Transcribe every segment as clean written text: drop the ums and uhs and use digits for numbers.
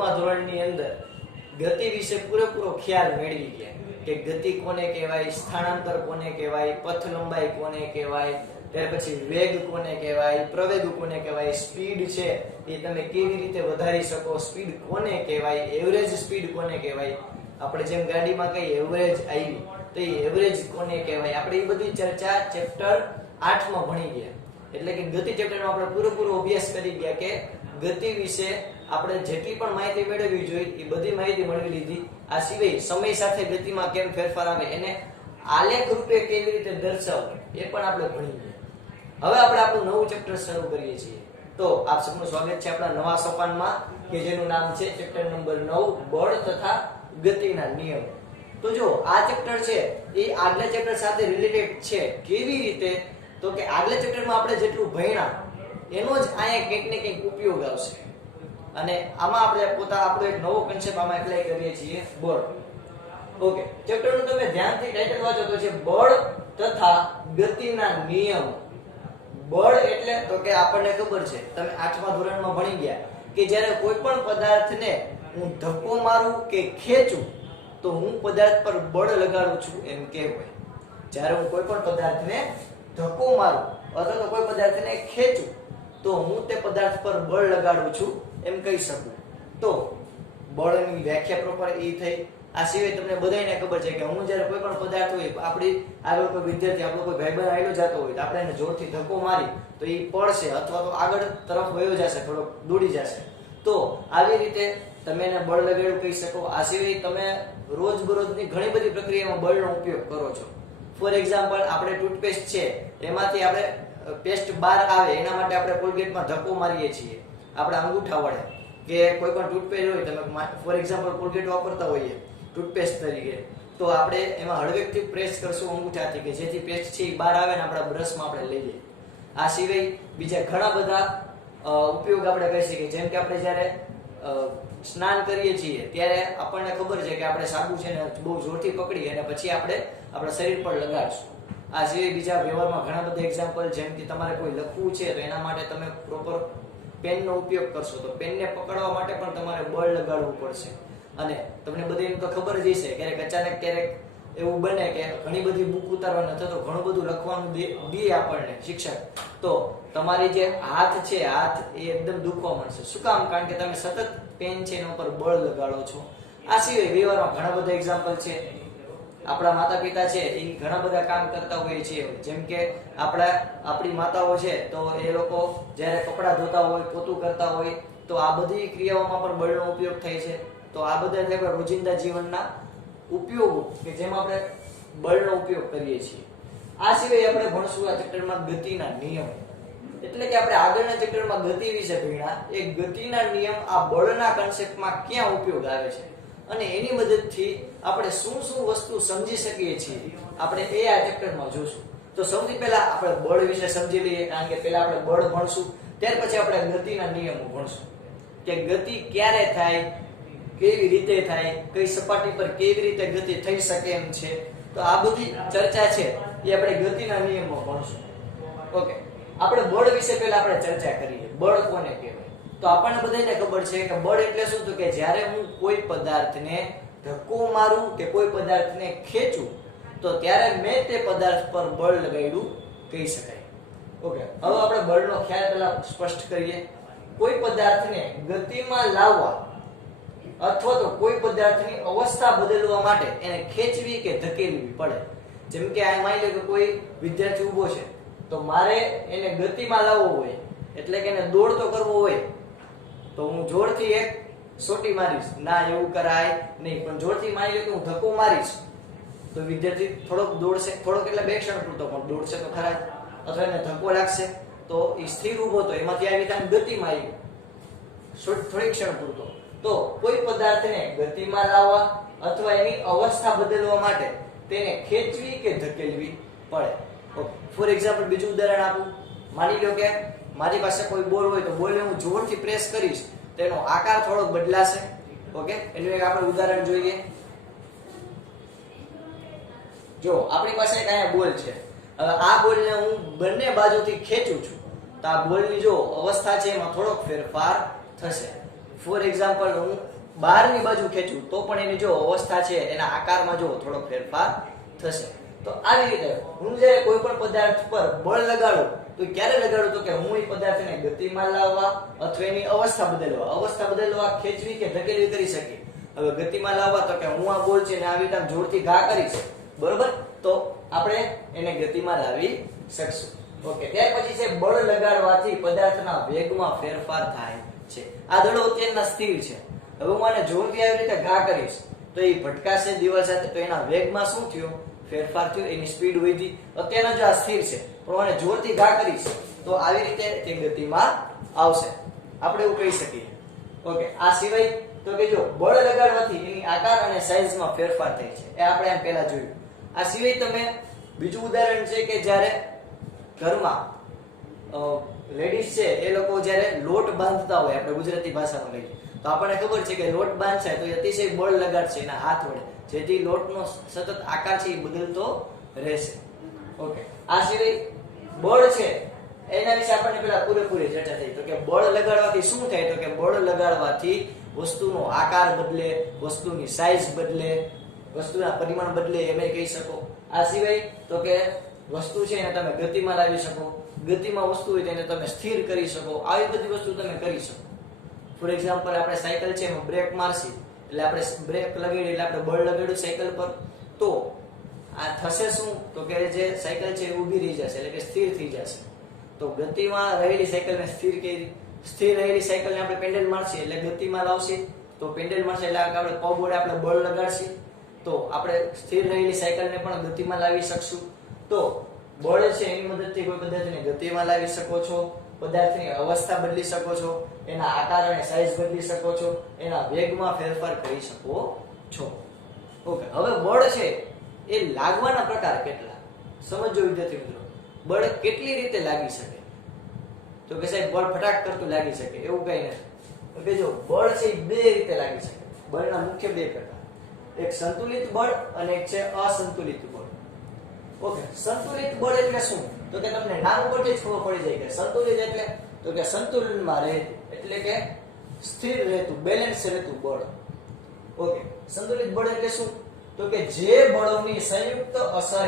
9મા ધોરણની અંદર ગતિ વિશે પૂરેપૂરો ખ્યાલ મેળવી ગયા કે ગતિ કોને કહેવાય, સ્થાનાંતર કોને કહેવાય, પથ લંબાઈ કોને કહેવાય, ત્યાર પછી વેગ કોને કહેવાય, પ્રવેગ કોને કહેવાય, સ્પીડ છે એ તમે કેવી રીતે વધારી શકો, સ્પીડ કોને કહેવાય, એવરેજ સ્પીડ કોને કહેવાય, આપણે જેમ ગાડીમાં કઈ એવરેજ આવી તો એ એવરેજ કોને કહેવાય, આપણે એ બધી ચર્ચા ચેપ્ટર 8 માં ભણી ગયા. એટલે કે ગતિ ચેપ્ટરમાં આપણે પૂરેપૂરો અભ્યાસ કરી ગયા કે ગતિ વિશે આપણે જેટલી પણ માહિતી મેળવવી જોઈએ એ બધી માહિતી મેળવી લીધી. આ સિવાય સમય સાથે ગતિમાં કેમ ફેરફાર આવે એને આલેખ રૂપે કેવી રીતે દર્શાવવું એ પણ આપણે ભણી ગયા. હવે આપણે આપણું નવું ચેપ્ટર શરૂ કરીએ છીએ. તો આપ સૌનું સ્વાગત છે આપણા નવા સોપાનમાં કે જેનું નામ છે ચેપ્ટર નંબર 9 બળ તથા ગતિના નિયમ. તો જો આ ચેપ્ટર છે એ આગલા ચેપ્ટર સાથે રિલેટેડ છે. કેવી રીતે? તો કે આગલા ચેપ્ટરમાં આપણે જેટલું ભણ્યા એનો જ અહીંયા કંઈક ને કંઈક ઉપયોગ આવશે. અને આમાં આપણે આપણો એક નવો કન્સેપ્ટ આમાં એપ્લાય કરીએ છીએ, બળ. ઓકે, ચેપ્ટરનું તમે ધ્યાનથી ટાઇટલ વાંચો તો છે બળ તથા ગતિના નિયમ. બળ એટલે તો કે આપણને ખબર છે, તમે 8મા ધોરણમાં ભણી ગયા કે જ્યારે કોઈ પણ પદાર્થને હું ધક્કો મારું કે ખેંચું તો હું પદાર્થ પર બળ લગાડું છું એમ કહેવાય. જ્યારે હું કોઈ પણ પદાર્થને ધક્કો મારું અથવા તો કોઈ પદાર્થને ખેંચું તો હું તે પદાર્થ પર બળ લગાડું છું એમ કહી શકું. તો બળની વ્યાખ્યા પ્રોપર એ થઈ. આ સિવાય તમને બધાને ખબર છે કે હું જ્યારે કોઈ પણ પદાર્થ હોય, આપણી આગળ કોઈ વિદ્યાર્થી, આપણો કોઈ ભાઈબંધ આવેલો જતો હોય તો આપણે એને જોરથી ધક્કો મારી તો એ પડશે અથવા તો આગળ તરફ વયો જશે, થોડો દોડી જશે. તો આવી રીતે તમે એને બળ લગાડ્યું કહી શકો. આ સિવાય તમે રોજબરોજની ઘણી બધી પ્રક્રિયામાં બળનો ઉપયોગ કરો છો. ફોર એક્ઝામ્પલ, આપણે ટૂથપેસ્ટ છે એમાંથી આપણે પેસ્ટ બહાર આવે એના માટે આપણે કોલગેટમાં ધક્કો મારીએ છીએ આપણા અંગૂઠા વડે. કે કોઈ પણ ટૂથપેસ્ટ હોય, તમે ફોર એક્ઝામ્પલ કોલગેટ વાપરતા હોઈએ ટૂથપેસ્ટ તરીકે, તો આપણે એમાં હળવેકથી પ્રેસ કરશું અંગૂઠાથી કે જેથી પેસ્ટ છે એ બહાર આવે ને આપણા બ્રશમાં આપણે લઈએ. આ સિવાય બીજા ઘણા બધા ઉપયોગ આપણે કરી શકીએ. જેમ કે આપણે જ્યારે સ્નાન કરીએ છીએ ત્યારે આપણને ખબર છે કે આપણે સાબુ છે ને બહુ જોરથી પકડી અને પછી આપણે આપણા શરીર પર લગાડશું. આ સિવાય બીજા વ્યવહારમાં ઘણા બધા એક્ઝામ્પલ, જેમ કે તમારે કોઈ લખવું છે તો એના માટે તમે પ્રોપર પેનનો ઉપયોગ કરશો તો પેનને પકડવા માટે પણ તમારે બળ લગાડવું પડશે. અને તમને બધી તો ખબર જ હશે, ક્યારેક અચાનક ક્યારેક એવું બને કે ઘણી બધી બુક ઉતારવાની અથવા તો ઘણું બધું લખવાનું દે આપણને શિક્ષક, તો તમારી જે હાથ છે હાથ એ એકદમ દુખવા મળશે. શું કામ? કારણ કે તમે સતત પેન છે એના ઉપર બળ લગાડો છો. આ સિવાય વ્યવહારમાં ઘણા બધા એક્ઝામ્પલ છે. આપણા માતા પિતા છે એ ઘણા બધા કામ કરતા હોય છે. જેમ કે આપણી માતાઓ છે તો એ લોકો જ્યારે કપડાં ધોતા હોય, પોતું કરતા હોય તો આ બધી ક્રિયાઓમાં પણ બળનો ઉપયોગ થાય છે. તો આ બધા એટલે રોજિંદા જીવનના ઉપયોગો કે જેમાં આપણે બળનો ઉપયોગ કરીએ છીએ. આ સિવાય આપણે ભણશું આ ચેપ્ટરમાં ગતિના નિયમ. એટલે કે આપણે આગળના ચેપ્ટરમાં ગતિ વિશે ભણ્યા, એ ગતિના નિયમ આ બળના કન્સેપ્ટમાં ક્યાં ઉપયોગ આવે છે અને એની મદદથી આપણે શું શું વસ્તુ સમજી શકીએ છીએ આપણે એ આ ચેપ્ટરમાં જોશું. તો સૌથી પહેલા આપણે બળ વિશે સમજી લઈએ, કારણ કે પહેલા આપણે બળ ભણશું, ત્યાર પછી આપણે ગતિના નિયમો ભણશું કે ગતિ ક્યારે થાય, કેવી રીતે થાય, કઈ સપાટી પર કેવી રીતે ગતિ થઈ શકે એમ છે. તો આ બધી ચર્ચા છે એ આપણે ગતિના નિયમો ભણશું. ઓકે, આપણે બળ વિશે પહેલા આપણે ચર્ચા કરીએ. બળ કોને કહેવાય? તો આપણને બધાને ખબર છે કે બળ એટલે શું? તો કે જ્યારે હું કોઈ પદાર્થને ધક્કો મારું કે કોઈ પદાર્થને ખેંચું તો ત્યારે મેં તે પદાર્થ પર બળ લગાડ્યું કહી શકાય. ઓકે, હવે આપણે બળનો ખ્યાલ પહેલા સ્પષ્ટ કરીએ. કોઈ પદાર્થને ગતિમાં લાવવા અથવા તો કોઈ પદાર્થની અવસ્થા બદલવા માટે એને ખેંચવી કે ધકેલવી પડે. જેમ કે આ માની લો કે કોઈ વિદ્યાર્થી ઊભો છે તો મારે એને ગતિમાં લાવવો હોય, એટલે કે એને દોડતો કરવો હોય તો હું જોરથી એક સોટી મારીશ. ના, એવું કરાય નહીં. પણ જોરથી માની લો કે હું ધક્કો મારીશ તો વિદ્યાર્થી થોડોક દોડશે, થોડોક એટલે 2 ક્ષણ પૂરતો પણ દોડશે તો ખરા. અથવા એને ધક્કો લાગશે તો એ સ્થિર ઊભો તો એમાંથી આવી રીતે ગતિમાં આવી થોડી ક્ષણ પૂરતો. તો કોઈ પદાર્થને ગતિમાં લાવવા અથવા એની અવસ્થા બદલવા માટે તેને ખેંચવી કે ધકેલવી પડે. ફોર એક્ઝામ્પલ, બીજું ઉદાહરણ આપું. માની લો કે મારી પાસે કોઈ બોલ હોય તો બોલને હું જોરથી પ્રેસ કરીશ તો એનો આકાર થોડોક બદલાશે. ઓકે, એનું એક આપણે ઉદાહરણ જોઈએ. જો આપણી પાસે એક અહીંયા બોલ છે. હવે આ બોલને હું બંને બાજુથી ખેંચું છું તો આ બોલની જો અવસ્થા છે એમાં થોડોક ફેરફાર થશે. ફોર એક્ઝામ્પલ, હું બહારની બાજુ ખેંચું તો પણ એની જો અવસ્થા છે એના આકારમાં જો થોડો ફેરફાર થશે. તો આવી રીતે હું જ્યારે કોઈ પણ પદાર્થ પર બળ લગાડું તો ક્યારે લગાડું તો કે હું એ પદાર્થને ગતિમાં લાવવા અથવા એની અવસ્થા બદલવા ખેંચવી કે ધકેલવી કરી શકીએ. હવે ગતિમાં લાવવા તો કે હું આ બોલ છે ને આવી રીતે જોરથી ઘા કરીશ, બરોબર, તો આપણે એને ગતિમાં લાવી શકશું. ઓકે, ત્યાર પછી છે બળ લગાડવાથી પદાર્થના વેગમાં ફેરફાર થાય છે. આ દડો અત્યારના સ્થિર છે. હવે હું આને જોરથી આવી રીતે ઘા કરીશ તો એ ભટકાશે દિવાલ સાથે, તો એના વેગમાં શું થયું? ફેરફાર થયો, એની સ્પીડ વધી. અત્યારના જો આ સ્થિર છે પણ હું આને જોરથી ઘા કરીશ તો આવી રીતે તે ગતિમાં આવશે, આપણે એવું કહી શકીએ. ઓકે, આ સિવાય તો કે જો બળ લગાડવાથી એની આકાર અને સાઈઝમાં ફેરફાર થાય છે, એ આપણે આમ પહેલા જોયું. આ સિવાય તમે બીજું ઉદાહરણ છે કે જ્યારે ઘરમાં લેડીઝ છે એ લોકો જ્યારે લોટ બાંધતા હોય, આપણે ગુજરાતી ભાષામાં લઈએ તો આપણને ખબર છે કે લોટ બાંધશે તો અતિશય બળ લગાડશે એના હાથ વડે, જેથી લોટનો સતત આકાર છે એ બદલતો રહેશે. ઓકે, આ સિવાય બળ છે એના વિશે આપણને પેલા પૂરેપૂરી ચર્ચા થઈ. તો કે બળ લગાડવાથી શું થાય? તો કે બળ લગાડવાથી વસ્તુનો આકાર બદલે, વસ્તુની સાઈઝ બદલે, વસ્તુના પરિમાણ બદલે, એમ કહી શકો. આ સિવાય તો કે વસ્તુ છે એને તમે ગતિમાં લાવી શકો, ગતિમાં વસ્તુ હોય તેને તમે સ્થિર કરી શકો. આવી બધી વસ્તુ તમે કરી શકો. ફોર એક્ઝામ્પલ, આપણે સાયકલ છે એમાં બ્રેક મારશી એટલે આપણે બ્રેક લગાડી એટલે આપણે બળ લગાડ્યું સાયકલ પર, તો આ થશે શું? તો કે જે સાયકલ છે એ ઊભી રહી જશે, એટલે કે સ્થિર થઈ જશે. તો ગતિમાં રહેલી સાયકલને સ્થિર કરી, સ્થિર રહેલી સાયકલને આપણે પેન્ડલ મારશી એટલે ગતિમાં લાવશે, તો પેન્ડલ મારશે એટલે આપણે પગ વડે આપણે બળ લગાડશી, તો આપણે સ્થિર રહેલી સાયકલને પણ ગતિમાં લાવી શકશું. તો બળ છે એની મદદથી કોઈ પદાર્થને ગતિમાં લાવી શકો છો, પદાર્થની અવસ્થા બદલી શકો છો, એના આકાર અને સાઈઝ બદલી શકો છો, એના વેગમાં ફેરફાર કરી શકો છો. ઓકે, હવે બળ છે એ લાગવાના પ્રકાર કેટલા સમજો વિદ્યાર્થી મિત્રો. બળ કેટલી રીતે લાગી શકે? તો કે સાહેબ બળ ફટાક કરતું લાગી શકે એવું કઈ નથી. કે જો બળ છે એ બે રીતે લાગી શકે. બળના મુખ્ય બે પ્રકાર, એક સંતુલિત બળ અને એક છે અસંતુલિત બળ. ઓકે, સંતુલિત બળ એટલે શું? તો કે તમને નામ પરથી જ ખબર પડી જાય કે સંતુલિત એટલે તો કે સંતુલનમાં રહે, એટલે કે સ્થિર રહેતું, બેલેન્સ રહેતું બળ. ઓકે, સંતુલિત બળ એટલે શું? તો કે જે બળોની સંયુક્ત અસર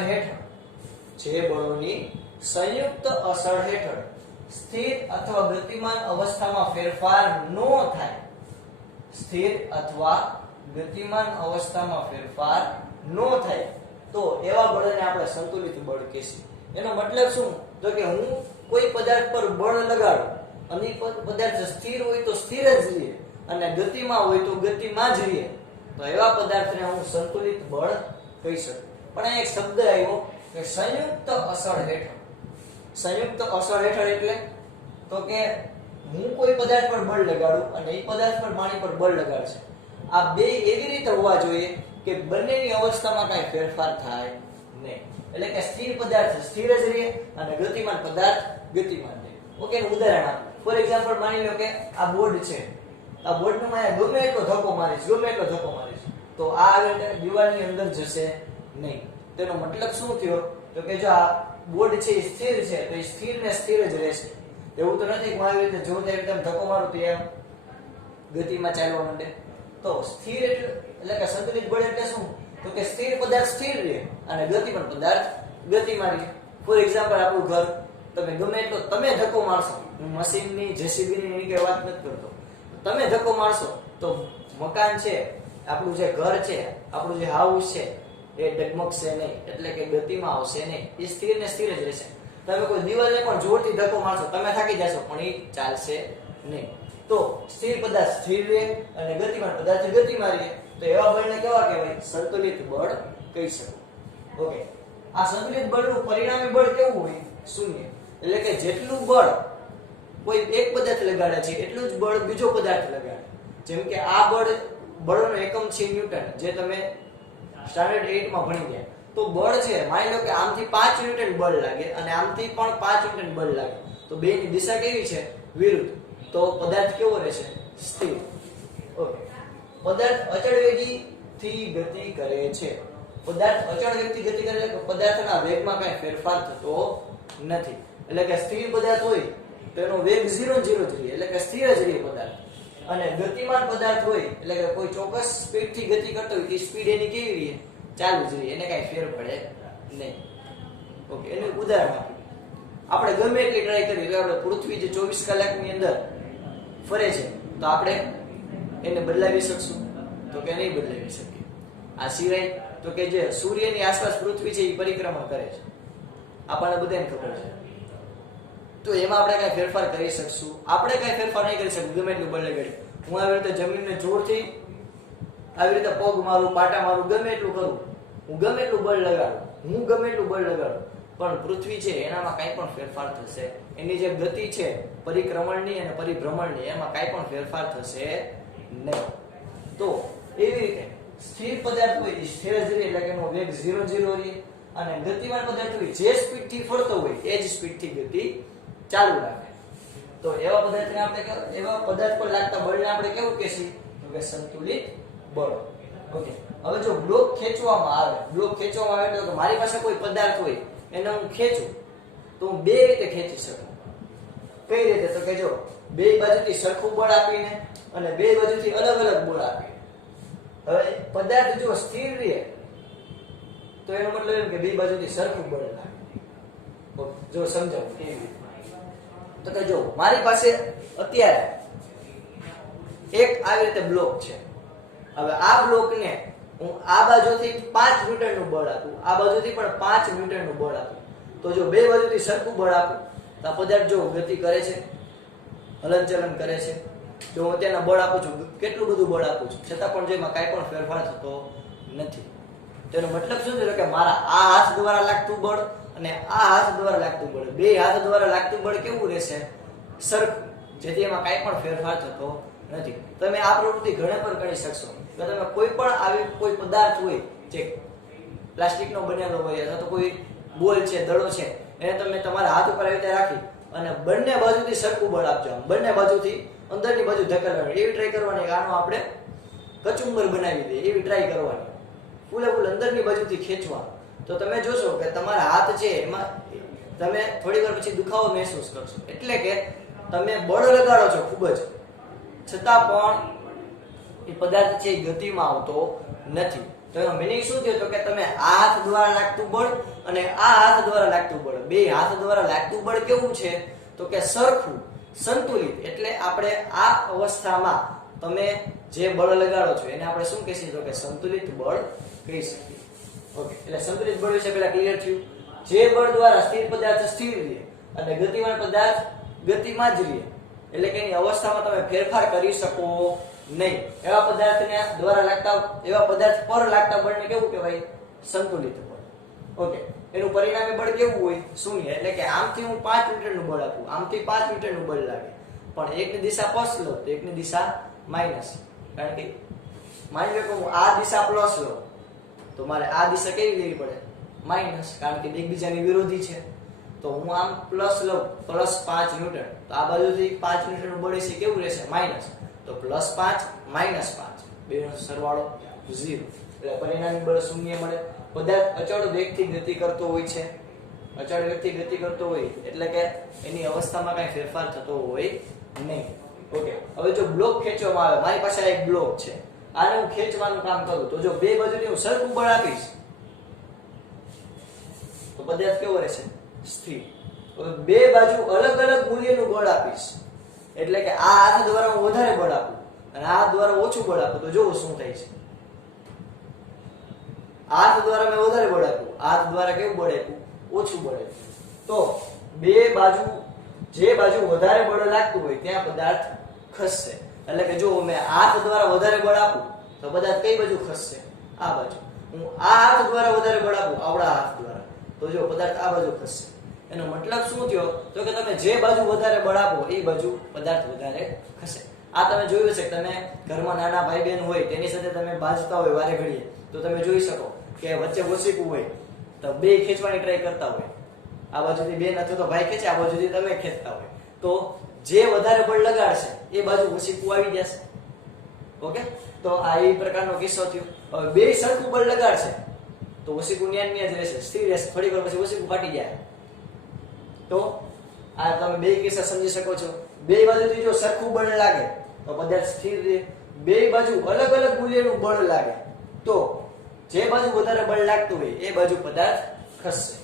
હેઠળ સ્થિર અથવા ગતિમાન અવસ્થામાં ફેરફાર ન થાય, સ્થિર અથવા ગતિમાન અવસ્થામાં ફેરફાર ન થાય, તો એવા બળને આપણે સંતુલિત બળ કહીશું. એનો મતલબ શું? તો કે હું કોઈ પદાર્થ પર બળ લગાડું અને પદાર્થ સ્થિર હોય તો સ્થિર જ રહે અને ગતિમાં હોય તો ગતિમાં જ રહે, તો એવા પદાર્થને હું સંતુલિત બળ કહી શકું. પણ અહીં એક શબ્દ આવ્યો કે સંયુક્ત અસર હેઠળ. સંયુક્ત અસર હેઠળ એટલે તો કે હું કોઈ પદાર્થ પર બળ લગાડું અને એ પદાર્થ પર પાણી પર બળ લગાડશે. આ બે એવી રીતે હોવા જોઈએ કે બંનેની અવસ્થામાં કાંઈ ફેરફાર થાય નહીં, એટલે કે સ્થિર પદાર્થ સ્થિર જ રહે અને ગતિમાન પદાર્થ ગતિમાન રહે. ઓકે, ઉદાહરણ આપો. ફોર એક્ઝામ્પલ, માની લો કે આ બોર્ડ છે, આ બોર્ડનો મારે ગમે એટલો ધક્કો મારીશ તો આ આગળ દિવાલની અંદર જશે નહીં. તેનો મતલબ શું થયો? તો કે જો આ બોર્ડ છે એ સ્થિર છે તો એ સ્થિર ને સ્થિર જ રહેશે. એવું તો નથી કે હું આવી રીતે જોરથી એકદમ ધક્કો મારું તો એમ ગતિમાં ચાલવા માંડે. તો સ્થિર એટલે કે સંતુલિત બળ એટલે શું? તો કે સ્થિર પદાર્થ સ્થિર રહે અને ગતિમાન પદાર્થ ગતિમાં રહે. ફોર એક્ઝામ્પલ, આપણું ઘર, તમે ગમે એટલો તમે ધક્કો મારશો, હું મશીનની જેસીબીની એની કઈ વાત નથી કરતો, તમે ધક્કો મારશો તો મકાન છે, આપણું જે ઘર છે, આપણું જે હાઉસ છે એ ડગમગશે નહીં, એટલે કે ગતિમાં આવશે નહીં, એ સ્થિર ને સ્થિર જ રહેશે. તમે કોઈ દિવાલને પણ જોરથી ધક્કો મારશો, તમે થાકી જશો પણ એ ચાલશે નહીં. તો સ્થિર પદાર્થ સ્થિર રહે અને ગતિમાન પદાર્થ ગતિમાં રહે, તો એવા બળને કેવા કહેવાય? સંતુલિત બળ કહી શકો. ઓકે, આ સંતુલિત બળનું પરિણામી બળ કેવું હોય? શૂન્ય. એટલે કે જેટલું બળ કોઈ એક પદાર્થ લગાડે છે એટલું જ બળ બીજો પદાર્થ લગાડે. જેમ કે આ બળનો એકમ છે ન્યૂટન, જે તમે સ્ટાન્ડર્ડ 8 માં ભણી ગયા. તો બળ છે, માની લો કે આમથી 5 ન્યૂટન બળ લાગે અને આમથી પણ 5 ન્યૂટન બળ લાગે, તો બેની દિશા કેવી છે? વિરુદ્ધ. તો પદાર્થ કેવો રહેશે? સ્થિર. ઓકે, પદાર્થ અચળ વેગથી ગતિ કરે છે. પદાર્થ અચળ વેગથી ગતિ કરે છે, પદાર્થના વેગમાં કઈ ફેરફાર થતો નથી. એટલે કે સ્થિર પદાર્થ હોય તો એનો વેગ 0 0 જ રહે, એટલે કે સ્થિર જ રહે પદાર્થ. અને ગતિમાન પદાર્થ હોય એટલે કે કોઈ ચોક્કસ સ્પીડ થી ગતિ કરતો હોય એ સ્પીડ એની કેવી રહે? ચાલુ જ રહે, એને કઈ ફેર પડે નહીં. ઓકે, એનું ઉદાહરણ આપણે ગમે એટલી ટ્રાય કરીએ તો આપણે પૃથ્વી જે 24 કલાકની અંદર ફરે છે તો આપણે એને બદલાવી શકશું? તો કે નહીં બદલાવી શકીએ. આ સિવાય તો કે જે સૂર્યની આસપાસ પૃથ્વી છે એ પરિક્રમા કરે છે, આપણને બધાને ખબર છે. તો એમાં આપણે કઈ ફેરફાર કરી શકશું? આપણે કઈ ફેરફાર નહીં કરી શકીએ ગમે એટલું બળ લગાડી. હું આવી રીતે જમીનને જોરથી આવી રીતે પગ મારું, પાટા મારું, ગમે એટલું કરું, હું ગમે એટલું બળ લગાડું, હું ગમે એટલું બળ લગાડું, પણ પૃથ્વી છે એનામાં કઈ પણ ફેરફાર થશે? એની જે ગતિ છે પરિક્રમણની અને પરિભ્રમણની, એમાં કઈ પણ ફેરફાર થશે નહીં. તો એવી રીતે સ્થિર પદાર્થ હોય એ સ્થિર જ રહે, એટલે કે એનો વેગ 0 0 રહે. અને ગતિમાન પદાર્થ હોય જે સ્પીડ થી ફરતો હોય એ જ સ્પીડ થી ગતિ ચાલુ રાખે. તો એવા પદાર્થને આપણે એવા પદાર્થ પર લાગતા બળને આપણે કેવું કહેશું? તો કે સંતુલિત બળ. ઓકે, હવે જો બ્લોક ખેંચવામાં આવે, બ્લોક ખેંચવામાં આવે એટલે મારી પાસે કોઈ પદાર્થ હોય એને હું ખેંચું તો હું બે રીતે ખેંચી શકું. કઈ રીતે? તો કે જો બે બાજુથી સરખું બળ આપીને અને બે બાજુથી અલગ અલગ બળ આપીને. હવે પદાર્થ જો સ્થિર રહે તો એનો મતલબ એમ કે બે બાજુથી સરખું બળ લાગે. જો સમજાવું કેવી રીતે? તો કે જો મારી પાસે અત્યારે એક આવી રીતે બ્લોક છે. હવે આ બ્લોકને હું આ બાજુથી 5 ન્યૂટનનું બળ આપું, આ બાજુથી પણ 5 ન્યૂટનનું બળ આપું, તો જો બે બાજુથી સરખું બળ આપું તો આ પદાર્થ જો ગતિ કરે છે, હલનચલન કરે છે. જો હું તેના બળ આપું છું, કેટલું બધું બળ આપું છું, છતાં પણ જેમાં કાંઈ પણ ફેરફાર થતો નથી. તેનો મતલબ શું છે? કે મારા આ હાથ દ્વારા લાગતું બળ અને આ હાથ દ્વારા લાગતું બળ, બે હાથ દ્વારા લાગતું બળ કેવું રહેશે? સરખું, જેથી એમાં કાંઈ પણ ફેરફાર થતો નથી. તમે આ પ્રવૃત્તિ ઘણે પર કરી શકશો કે તમે કોઈ પણ આવી કોઈ પદાર્થ હોય જે પ્લાસ્ટિકનો બનેલો હોય અથવા તો કોઈ બોલ છે, દડો છે, એને તમે તમારા હાથ ઉપર આવી રીતે રાખી અને બંને બાજુથી સરખું બળ આપજો, બંને બાજુથી અંદરની બાજુ ધકેલવાની, એવી ટ્રાય કરવાની કે આનો આપણે કચુંબર બનાવી દઈએ, એવી ટ્રાય કરવાની. ફૂલે ફૂલ અંદરની બાજુથી ખેંચવા, તો તમે જોશો કે તમારા હાથ છે એમાં તમે થોડી વાર પછી દુખાવો મહેસૂસ કરશો. એટલે કે તમે બળ લગાડો છો ખૂબ જ, છતાં પણ એ પદાર્થ છે ગતિમાં આવતો નથી. તો એનો મિનિંગ શું થયો? તો કે તમે આ હાથ દ્વારા લાગતું બળ અને આ હાથ દ્વારા લાગતું બળ, બે હાથ દ્વારા લાગતું બળ કેવું છે? તો કે સરખું, સંતુલિત. એટલે આપણે આ અવસ્થામાં તમે જે બળ લગાડો છો એને આપણે શું કહીશું? તો કે સંતુલિત બળ કહી શકીએ. ઓકે, એટલે સંતુલિત બળ વિશે પહેલા ક્લિયર થયું. જે બળ દ્વારા સ્થિર પદાર્થ સ્થિર રહે અને ગતિમાન પદાર્થ ગતિમાં જ રહે, એટલે કે એની અવસ્થામાં તમે ફેરફાર કરી શકો નહીં. એવા પદાર્થને દ્વારા લાગતા, એવા પદાર્થ પર લાગતા બળને કેવું કહેવાય? સંતુલિત બળ. ઓકે, એનું પરિણામી બળ કેવું હોય? શૂન્ય. એટલે કે આમથી હું 5 ન્યૂટનનું બળ આપું, આમથી 5 ન્યૂટનનું બળ લાગે, પણ એકની દિશા પ્લસ લો તો એકની દિશા માઇનસ. કારણ કે માની લો કે હું આ દિશા પ્લસ લો તો મારે આ દિશા કેવી લેવી પડે? માઇનસ, કારણ કે એકબીજાની વિરોધી છે. તો હું આમ પ્લસ લઉં પ્લસ 5 ન્યૂટન, તો આ બાજુથી 5 ન્યૂટનનું બળ છે કેવું રહેશે? માઇનસ. તો +5 -5 બેનો સરવાળો 0, એટલે પરિણામી બળ શૂન્ય મળે. પદાર્થ અચળ વેગથી ગતિ કરતો હોય છે, અચળ વેગથી ગતિ કરતો હોય એટલે કે એની અવસ્થામાં કઈ ફેરફાર થતો હોય નહીં. ઓકે, હવે જો બ્લોક ખેંચવામાં આવે, મારી પાસે એક બ્લોક છે, આને હું ખેંચવાનું કામ કરું તો જો બે બાજુથી હું સરખું બળ આપીશ તો પદાર્થ કેવો રહેશે? સ્થિર. બે બાજુ અલગ અલગ મૂલ્યનું બળ આપીશ એટલે કે આ હાથ દ્વારા હું વધારે બળ આપું અને આ હાથ દ્વારા ઓછું બળ આપું તો જોવો શું થાય છે. હાથ દ્વારા મેં વધારે બળ આપ્યું, હાથ દ્વારા કેવું બળ આપ્યું? ઓછું બળ આપ્યું. તો બે બાજુ, જે બાજુ વધારે બળ લાગતું હોય ત્યાં પદાર્થ ખસશે. એટલે કે જો મેં હાથ દ્વારા વધારે બળ આપું તો પદાર્થ કઈ બાજુ ખસશે? આ બાજુ. હું આ હાથ દ્વારા વધારે બળ આપું, આવડા હાથ દ્વારા, તો જો પદાર્થ આ બાજુ ખસશે. એનો મતલબ શું થયો? તો કે તમે જે બાજુ વધારે બળ આપો એ બાજુ પદાર્થ વધારે ખસે. આ તમે જોયું છે, તમે ઘરમાં નાના ભાઈ બહેન હોય તેની સાથે તમે બાજતા હોય વારે ઘડીએ તો તમે જોઈ શકો કે વચ્ચે ઓસીકું હોય તો બે ખેંચવાની ટ્રાય કરતા હોય, આ બાજુથી બેન અથવા તો ભાઈ ખેંચે, આ બાજુથી તમે ખેંચતા હોય, તો જે વધારે બળ લગાડશે એ બાજુ ઓસીકું આવી જશે. ઓકે, તો આ એ પ્રકારનો કિસ્સો થયો. હવે બે સરખું બળ લગાડશે તો ઓસીકું ન્યા જ રહેશે, સ્થિર રહેશે. થોડી વાર પછી ઓસીકું ફાટી જાય. તો આ તમે બે કિસ્સા સમજી શકો છો. બે બાજુથી જો સરખું બળ લાગે તો પદાર્થ સ્થિર રહે. બે બાજુ અલગ અલગ મૂલ્યનું બળ લાગે તો જે બાજુ વધારે બળ લાગતું હોય એ બાજુ પદાર્થ ખસશે.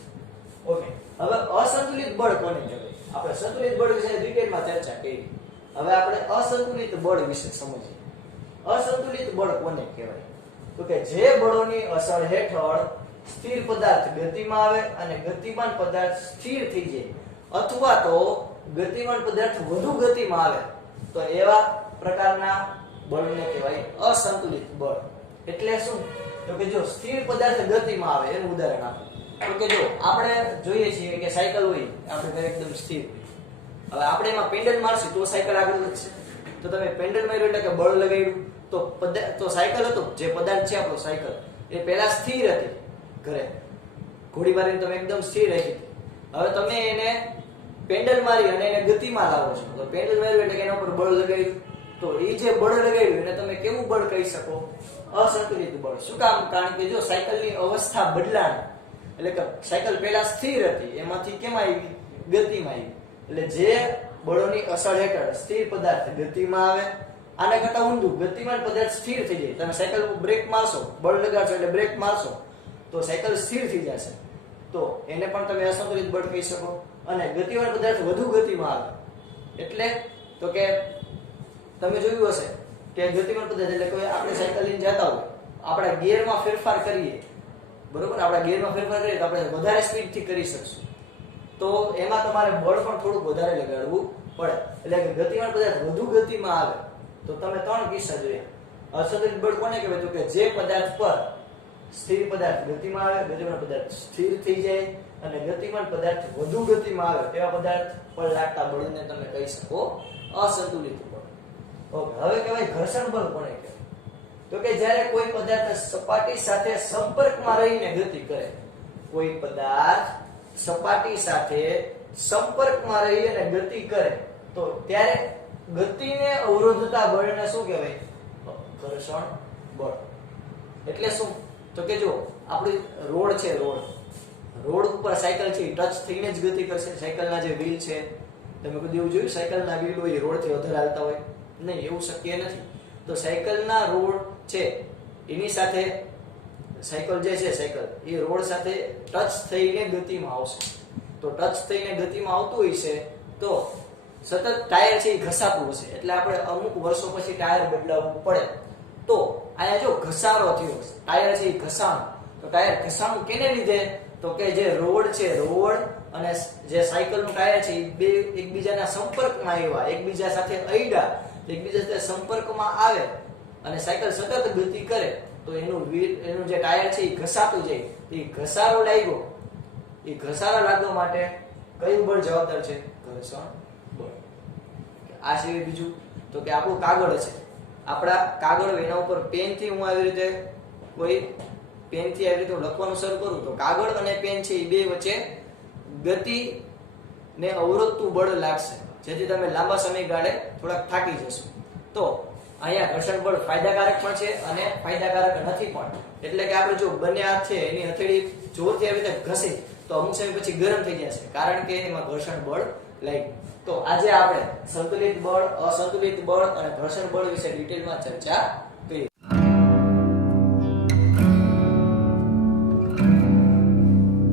ઓકે, હવે અસંતુલિત બળ કોને કહેવાય? આપણે સંતુલિત બળ વિશે ડિટેલમાં ચર્ચા કરી. હવે આપણે અસંતુલિત બળ વિશે સમજીએ. અસંતુલિત બળ કોને કહેવાય? તો કે જે બળોની અસર હેઠળ સ્થિર પદાર્થ ગતિમાં આવે અને ગતિમાન પદાર્થ સ્થિર થઈ જાય, અથવા તો ગતિમાન પદાર્થ વધુ ગતિમાં આવે, તો એવા પ્રકારના બળને કહેવાય અસંતુલિત બળ. એટલે શું? તો કે જો સ્થિર પદાર્થ ગતિમાં આવે, એનું ઉદાહરણ આપો. તો કે જો આપણે જોઈએ છીએ કે સાયકલ હોય, આપણે ઘરે એકદમ સ્થિર હોય. હવે આપણે એમાં પેન્ડલ મારશું તો સાયકલ આગળ વધશે. તો તમે પેન્ડલ માર્યું એટલે કે બળ લગાડ્યું, તો સાયકલ હતો, જે પદાર્થ છે આપણો સાયકલ, એ પહેલા સ્થિર હતી. ઘરે ઘોડી મારીને તમે એકદમ સ્થિર રાખી. હવે તમે એને પેન્ડલ મારી અને એને ગતિમાં લાવો છો. તો પેન્ડલ માર્યું એટલે કે એના ઉપર બળ લગાવ્યું. તો એ જે બળ લગાવ્યું એને તમે કેવું બળ કહી શકો? અસંતુલિત બળ. શું કામ? કારણ કે જો સાયકલની અવસ્થા બદલાણી, એટલે કે સાયકલ પહેલા સ્થિર હતી, એમાંથી કેમ આવી? ગતિમાં આવી. એટલે જે બળોની અસર હેઠળ સ્થિર પદાર્થ ગતિમાં આવે, આને કરતા ઊંધું ગતિમાન પદાર્થ સ્થિર થઈ જાય. તમે સાયકલ ઉપર બ્રેક મારશો, બળ લગાડશો એટલે બ્રેક મારશો તો સાયકલ સ્થિર થઈ જશે. તો એને પણ તમે અસંતુલિત બળ કહી શકો. અને ગતિમાન પદાર્થ વધુ ગતિમાં આવે એટલે તો કે તમે જોયું હશે કે ગતિમાન પદાર્થ એટલે કે આપણે સાયકલ લઈને જતા હોય, આપણે ગિયરમાં ફેરફાર કરીએ, બરોબર? આપણે ગિયરમાં ફેરફાર કરીએ તો આપણે વધારે સ્પીડથી કરી શકશું. તો એમાં તમારે બળ પણ થોડુંક વધારે લગાડવું પડે. એટલે કે ગતિમાન પદાર્થ વધુ ગતિમાં આવે તો તમે 3 કિસ્સા જોયા. અસંતુલિત બળ કોને કહેવાય? તો કે જે પદાર્થ પર સ્થિર પદાર્થ ગતિમાં આવે, ગતિમાન પદાર્થ સ્થિર થઈ જાય, અને ગતિમાન પદાર્થ વધુ ગતિમાં આવે તેવા પદાર્થ પર લાગતા બળને તમે કહી શકો અસંતુલિત બળ. ઓકે, હવે કહેવાય ઘર્ષણ બળ કોને કહેવાય? તો કે જ્યારે કોઈ પદાર્થ સપાટી સાથે સંપર્કમાં રહીને ગતિ કરે, કોઈ પદાર્થ સપાટી સાથે સંપર્કમાં રહી અને ગતિ કરે તો ત્યારે ગતિને અવરોધતા બળને શું કહેવાય? ઘર્ષણ બળ. એટલે શું? તો કે જો આપણી રોડ છે, રોડ ઉપર સાયકલ છે, ટચ થઈને જ ગતિ કરશે. સાયકલના જે વ્હીલ છે, તમે કદી એવું જોયું સાયકલના વ્હીલ હોય રોડ થી વધારે હાલતા હોય? નહીં, એવું શક્ય નથી. તો સાયકલના રોડ છે એની સાથે સાયકલ જે છે, સાયકલ એ રોડ સાથે ટચ થઈને ગતિમાં આવશે. તો ટચ થઈને ગતિમાં આવતું હોય છે તો સતત ટાયર છે એ ઘસાતું હશે, એટલે આપણે અમુક વર્ષો પછી ટાયર બદલાવવું પડે. તો અહીંયા જો ઘસારો થયો, ટાયર છે એ ઘસાણું. તો ટાયર ઘસાણું કેને લીધે? તો કે જે રોડ છે, રોડ અને જે સાયકલનું ટાયર છે એ બે એકબીજાના સંપર્કમાં આવ્યા, એકબીજા સાથે અડ્યા, એકબીજા સાથે સંપર્કમાં આવે અને સાયકલ સતત ગતિ કરે તો એનું જે ટાયર છે એ ઘસાતું જાય. એ ઘસારો લાગ્યો, એ ઘસારા લાગવા માટે કયું બળ જવાબદાર છે? ઘર્ષણ બળ. આ સિવાય બીજું તો કે આપણું કાગળ છે, આપણા કાગળ, એના ઉપર પેનથી હું આવી રીતે લખવાનું શરૂ કરું તો કાગળ અને પેન છે એ બે વચ્ચે ગતિને અવરોધતું બળ લાગશે, જેથી તમે લાંબા સમયગાળે થોડાક થાકી જશો. તો અહીંયા ઘર્ષણ બળ ફાયદાકારક પણ છે અને ફાયદાકારક નથી પણ. એટલે કે આપણે જો બંને હાથ છે એની હથેળી જોરથી આવી રીતે ઘસી તો અમુક સમય પછી ગરમ થઈ જશે, કારણ કે એમાં ઘર્ષણ બળ લાગ્યું. તો આજે આપણે સંતુલિત બળ, અસંતુલિત બળ અને ઘર્ષણ બળ વિશે ડિટેલમાં ચર્ચા